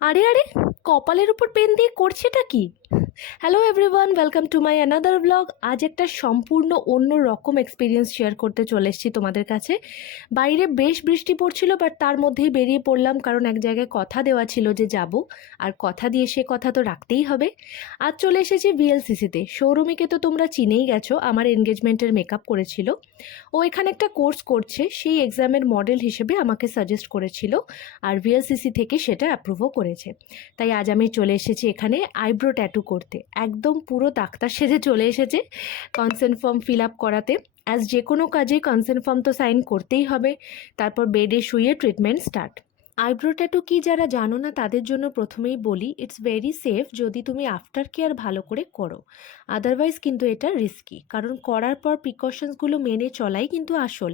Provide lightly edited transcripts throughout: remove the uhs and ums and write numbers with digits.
আরে আরে, কপালের উপর পেন দিয়ে করছেটা কি? Hello everyone, welcome to my another blog. আজ একটা সম্পূর্ণ অন্য রকম এক্সপিরিয়েন্স শেয়ার করতে চলে এসেছি তোমাদের কাছে। বাইরে বেশ বৃষ্টি পড়ছিল, বাট তার মধ্যেই বেরিয়ে পড়লাম, কারণ এক জায়গায় কথা দেওয়া ছিল যে যাব, আর কথা দিয়ে সে কথা তো রাখতেই হবে। আজ চলে এসেছি ভিএলসিসিতে। সৌরমিকে তো তোমরা চিনেই গেছো, আমার এনগেজমেন্টের মেকআপ করেছিল। ও এখানে একটা কোর্স করছে, সেই এক্সামের মডেল হিসেবে আমাকে সাজেস্ট করেছিল, আর ভিএলসিসি থেকে সেটা অ্যাপ্রুভও করেছে। তাই আজ আমি চলে এসেছি এখানে আইব্রো ট্যাটু করতে। একদম পুরো ডাক্তার সেজে চলে এসেছে কনসেন্ট ফর্ম ফিল আপ করাতে। অ্যাজ যে কোনো কাজে কনসেন্ট ফর্ম তো সাইন করতেই হবে। তারপর বেডে শুয়ে ট্রিটমেন্ট স্টার্ট। আইব্রো ট্যাটু কি যারা জানো না তাদের জন্য প্রথমেই বলি, ইটস ভেরি সেফ যদি তুমি আফটার কেয়ার ভালো করে করো। আদারওয়াইজ কিন্তু এটা রিস্কি, কারণ করার পর প্রিকশনসগুলো মেনে চলাই কিন্তু আসল।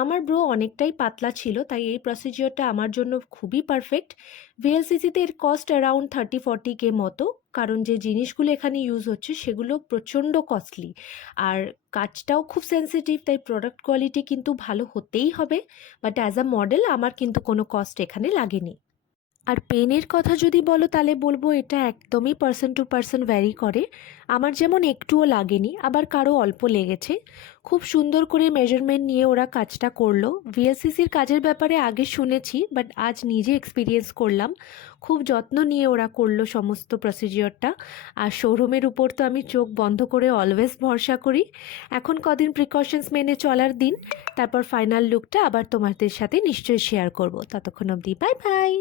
আমার ব্রো অনেকটাই পাতলা ছিল, তাই এই প্রসিজিওরটা আমার জন্য খুবই পারফেক্ট। ভিএলসিসিতে এর কস্ট অ্যারাউন্ড 30-40K মতো, কারণ যে জিনিসগুলো এখানে ইউজ হচ্ছে সেগুলো প্রচণ্ড কস্টলি, আর কাজটাও খুব সেন্সিটিভ, তাই প্রোডাক্ট কোয়ালিটি কিন্তু ভালো হতেই হবে। বাট অ্যাজ আ মডেল আমার কিন্তু কোনো কস্ট এখানে লাগেনি। আর পেনের কথা যদি বলো তাহলে বলবো এটা একদমই পার্সন টু পার্সন ভ্যারি করে। আমার যেমন একটুও লাগেনি, আবার কারো অল্প লেগেছে। খুব সুন্দর করে মেজারমেন্ট নিয়ে ওরা কাজটা করলো। ভিএলসিসির কাজের ব্যাপারে আগে শুনেছি, বাট আজ নিজে এক্সপিরিয়েন্স করলাম। খুব যত্ন নিয়ে ওরা করলো সমস্ত প্রসিজিওরটা। আর শোরুমের উপর তো আমি চোখ বন্ধ করে অলওয়েজ ভরসা করি। এখন কদিন প্রিকশনস মেনে চলার দিন, তারপর ফাইনাল লুকটা আবার তোমাদের সাথে নিশ্চয়ই শেয়ার করব। ততক্ষণ অবধি বাই বাই।